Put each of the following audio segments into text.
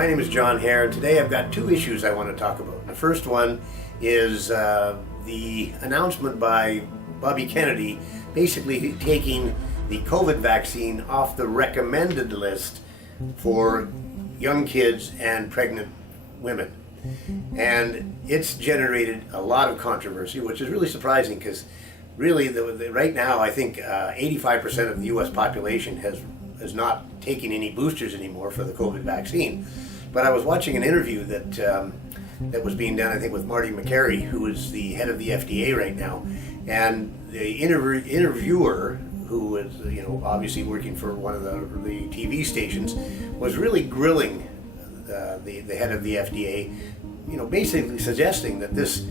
My name is John Hare, and today I've got two issues I want to talk about. The first one is the announcement by Bobby Kennedy basically taking the COVID vaccine off the recommended list for young kids and pregnant women. And it's generated a lot of controversy, which is really surprising because really right now I think 85% of the US population has not taken any boosters anymore for the COVID vaccine. But I was watching an interview that was being done, I think, with Marty McCary, who is the head of the FDA right now, and the interviewer, who is obviously working for one of the TV stations, was really grilling the head of the FDA, basically suggesting that this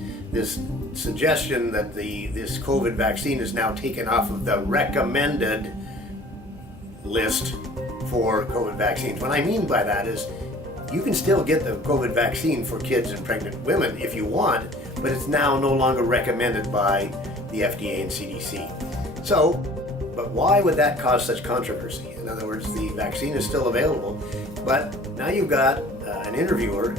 suggestion that this COVID vaccine is now taken off of the recommended list for COVID vaccines. What I mean by that is you can still get the COVID vaccine for kids and pregnant women if you want, but it's now no longer recommended by the FDA and CDC. So, but why would that cause such controversy? In other words, the vaccine is still available, but now you've got an interviewer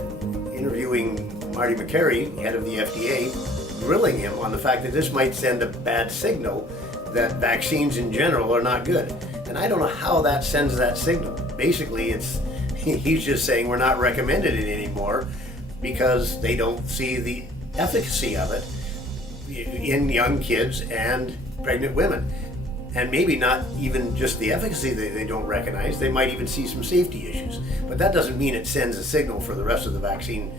interviewing Marty McCary, head of the FDA, grilling him on the fact that this might send a bad signal that vaccines in general are not good. And I don't know how that sends that signal. Basically, he's just saying we're not recommending it anymore because they don't see the efficacy of it in young kids and pregnant women. And maybe not even just the efficacy they don't recognize, they might even see some safety issues. But that doesn't mean it sends a signal for the rest of the vaccine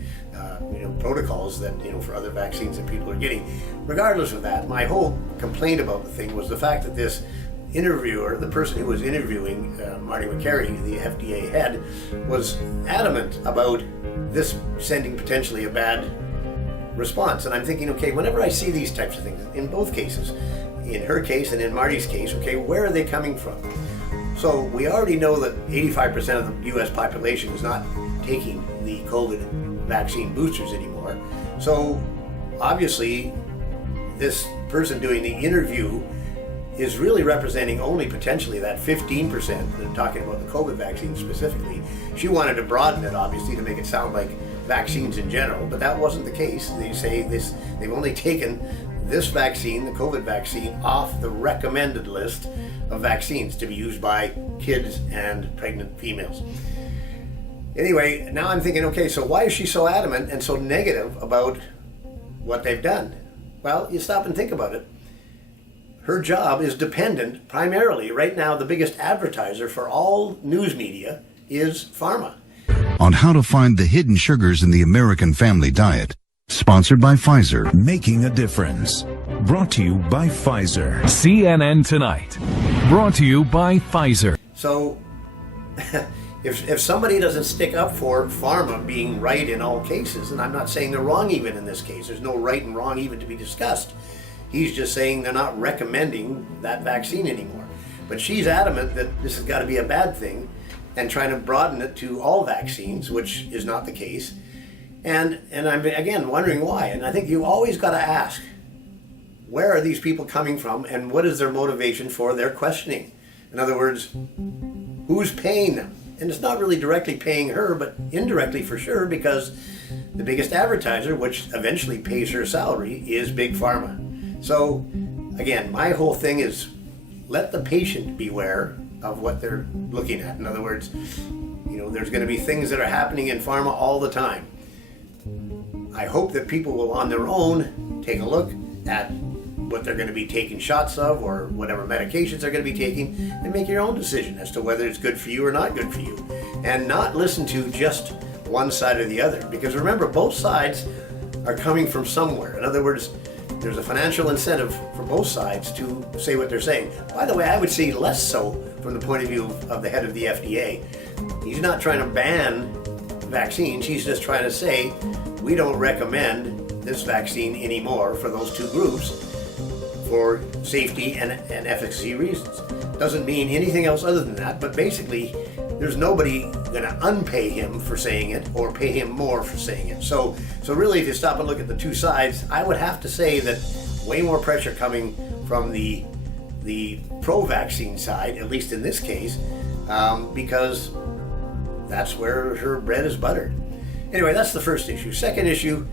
protocols that, for other vaccines that people are getting. Regardless of that, my whole complaint about the thing was the fact that this interviewer, the person who was interviewing Marty McCary, the FDA head, was adamant about this sending potentially a bad response. And I'm thinking, okay, whenever I see these types of things, in both cases, in her case and in Marty's case, okay, where are they coming from? So we already know that 85% of the US population is not taking the COVID vaccine boosters anymore. So obviously this person doing the interview is really representing only potentially that 15%, they're talking about the COVID vaccine specifically. She wanted to broaden it, obviously, to make it sound like vaccines in general, but that wasn't the case. They say they've only taken this vaccine, the COVID vaccine, off the recommended list of vaccines to be used by kids and pregnant females. Anyway, now I'm thinking, okay, so why is she so adamant and so negative about what they've done? Well, you stop and think about it. Her job is dependent primarily, right now, the biggest advertiser for all news media is pharma. On how to find the hidden sugars in the American family diet. Sponsored by Pfizer. Making a difference. Brought to you by Pfizer. CNN Tonight. Brought to you by Pfizer. So, if somebody doesn't stick up for pharma being right in all cases, and I'm not saying they're wrong even in this case, there's no right and wrong even to be discussed. He's just saying they're not recommending that vaccine anymore. But she's adamant that this has got to be a bad thing and trying to broaden it to all vaccines, which is not the case. And I'm, again, wondering why. And I think you always got to ask, where are these people coming from and what is their motivation for their questioning? In other words, who's paying them? And it's not really directly paying her, but indirectly for sure, because the biggest advertiser, which eventually pays her salary, is Big Pharma. So, again, my whole thing is let the patient beware of what they're looking at. In other words, there's going to be things that are happening in pharma all the time. I hope that people will on their own take a look at what they're going to be taking shots of or whatever medications they're going to be taking and make your own decision as to whether it's good for you or not good for you. And not listen to just one side or the other. Because remember, both sides are coming from somewhere. In other words, there's a financial incentive for both sides to say what they're saying. By the way, I would say less so from the point of view of the head of the FDA. He's not trying to ban vaccines. He's just trying to say, we don't recommend this vaccine anymore for those two groups for safety and efficacy reasons. Doesn't mean anything else other than that, but basically, there's nobody going to unpay him for saying it or pay him more for saying it. So really, if you stop and look at the two sides, I would have to say that way more pressure coming from the pro-vaccine side, at least in this case, because that's where her bread is buttered. Anyway, that's the first issue. Second issue,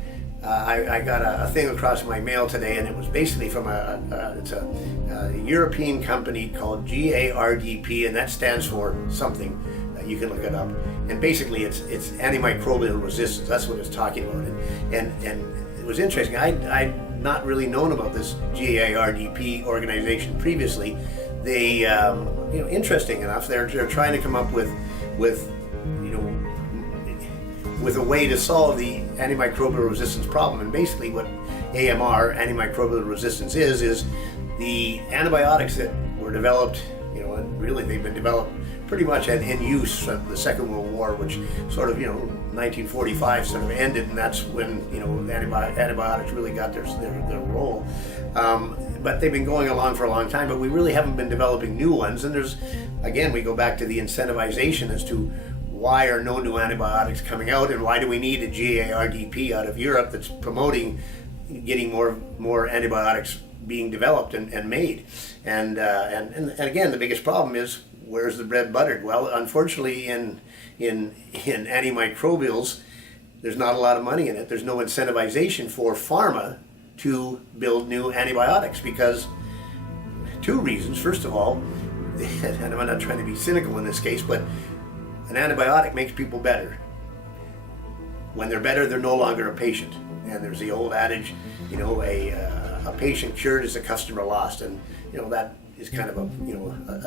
I got a thing across my mail today, and it was basically from it's a European company called GARDP, and that stands for something. You can look it up. And basically, it's antimicrobial resistance. That's what it's talking about. And it was interesting. I'd not really known about this GARDP organization previously. They, interesting enough, they're trying to come up with a way to solve the antimicrobial resistance problem. And basically what AMR, antimicrobial resistance, is the antibiotics that were developed, and really they've been developed pretty much in use from the Second World War, which sort of, 1945 sort of ended, and that's when, antibiotics really got their role. But they've been going along for a long time, but we really haven't been developing new ones. And we go back to the incentivization as to why are no new antibiotics coming out, and why do we need a GARDP out of Europe that's promoting getting more antibiotics being developed and made. And again, the biggest problem is, where's the bread buttered? Well, unfortunately, in antimicrobials, there's not a lot of money in it. There's no incentivization for pharma to build new antibiotics, because two reasons. First of all, and I'm not trying to be cynical in this case, but an antibiotic makes people better. When they're better, they're no longer a patient. And there's the old adage, a patient cured is a customer lost, and that is kind of a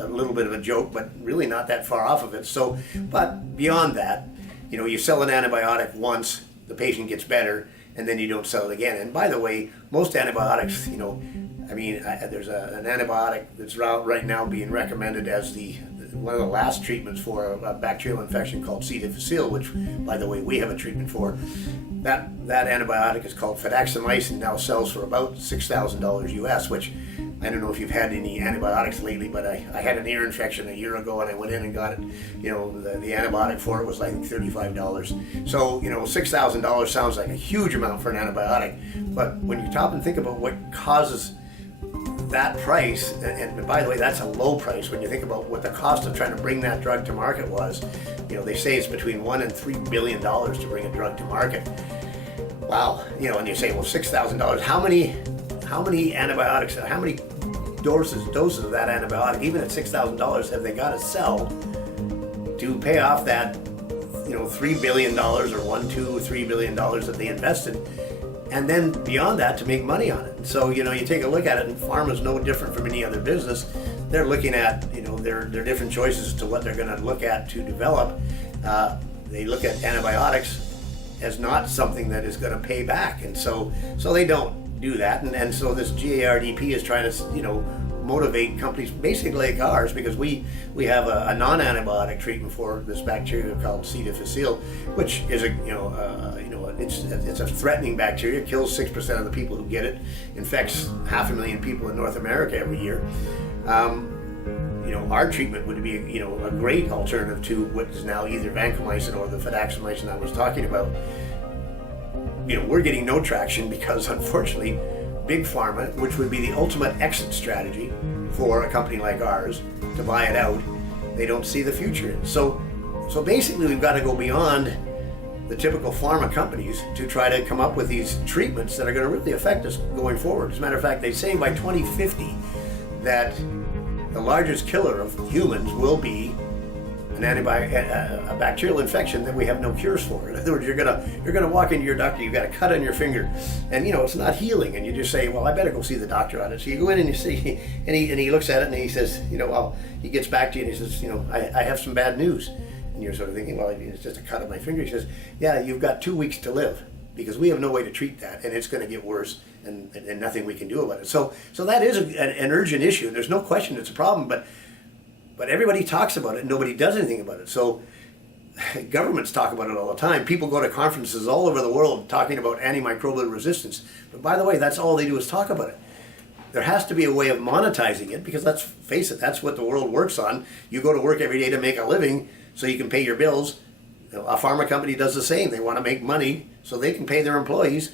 little bit of a joke, but really not that far off of it. So, but beyond that, you sell an antibiotic once, the patient gets better, and then you don't sell it again. And by the way, most antibiotics, there's an antibiotic that's right now being recommended as one of the last treatments for a bacterial infection called C. difficile, which, by the way, we have a treatment for. That antibiotic is called fidaxomicin, now sells for about $6,000 US, which I don't know if you've had any antibiotics lately, but I had an ear infection a year ago, and I went in and got it. The antibiotic for it was like $35. So, $6,000 sounds like a huge amount for an antibiotic, but when you stop and think about what causes that price, and by the way, that's a low price when you think about what the cost of trying to bring that drug to market was. They say it's between $1 and $3 billion to bring a drug to market. Wow. And you say, well, $6,000. How many antibiotics? How many doses of that antibiotic, even at $6,000, have they got to sell to pay off that, $3 billion or $3 billion that they invested? And then beyond that, to make money on it. So, you take a look at it, and pharma's no different from any other business. They're looking at, their different choices as to what they're going to look at to develop. They look at antibiotics as not something that is going to pay back. And so they don't do that. And so this GARDP is trying to, motivate companies basically like ours, because we have a non-antibiotic treatment for this bacteria called C. difficile, which is it's a threatening bacteria. It kills 6% of the people who get it, infects 500,000 people in North America every year. Our treatment would be a great alternative to what is now either vancomycin or the fidaxomicin I was talking about. We're getting no traction because, unfortunately, big pharma, which would be the ultimate exit strategy for a company like ours to buy it out, they don't see the future in. So basically, we've got to go beyond the typical pharma companies to try to come up with these treatments that are going to really affect us going forward. As a matter of fact, they say by 2050 that the largest killer of humans will be a bacterial infection that we have no cures for. In other words, you're gonna walk into your doctor, you've got a cut on your finger, and it's not healing, and you just say, well, I better go see the doctor on it. So you go in and you see, and he looks at it and he says, he gets back to you and he says, I have some bad news. And you're sort of thinking, well, it's just a cut on my finger. He says, yeah, you've got 2 weeks to live, because we have no way to treat that, and it's going to get worse, and nothing we can do about it. So that is an urgent issue. There's no question it's a problem, but everybody talks about it and nobody does anything about it. So governments talk about it all the time. People go to conferences all over the world talking about antimicrobial resistance. But by the way, that's all they do is talk about it. There has to be a way of monetizing it, because let's face it, that's what the world works on. You go to work every day to make a living so you can pay your bills. A pharma company does the same. They want to make money so they can pay their employees.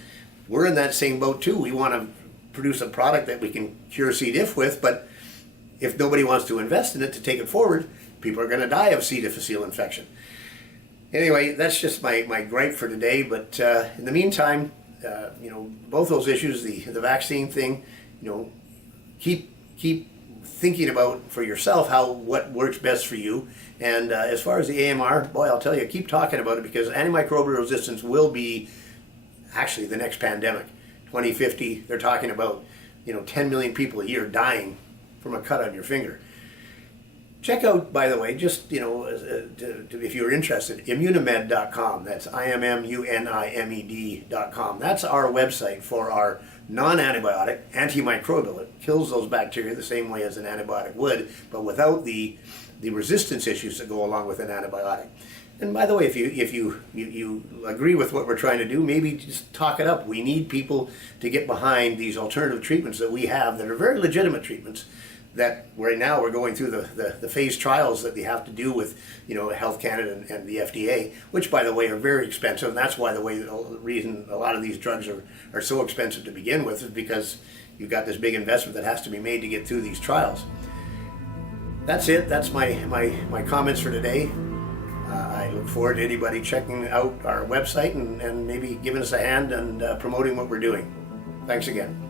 We're in that same boat too. We want to produce a product that we can cure C. diff with, but if nobody wants to invest in it to take it forward, people are going to die of C. difficile infection. Anyway, that's just my gripe for today. But in the meantime, both those issues, the vaccine thing, keep thinking about for yourself what works best for you. And as far as the AMR, boy, I'll tell you, keep talking about it, because antimicrobial resistance will be actually the next pandemic. 2050, they're talking about 10 million people a year dying from a cut on your finger. Check out, by the way, just if you're interested, immunimed.com. That's IMMUNIMED.com. That's our website for our non-antibiotic, antimicrobial. It kills those bacteria the same way as an antibiotic would, but without the resistance issues that go along with an antibiotic. And by the way, if you agree with what we're trying to do, maybe just talk it up. We need people to get behind these alternative treatments that we have that are very legitimate treatments, that right now we're going through the phase trials that we have to do with Health Canada and the FDA, which, by the way, are very expensive. And that's why the reason a lot of these drugs are so expensive to begin with is because you've got this big investment that has to be made to get through these trials. That's it. That's my comments for today. I look forward to anybody checking out our website and maybe giving us a hand and promoting what we're doing. Thanks again.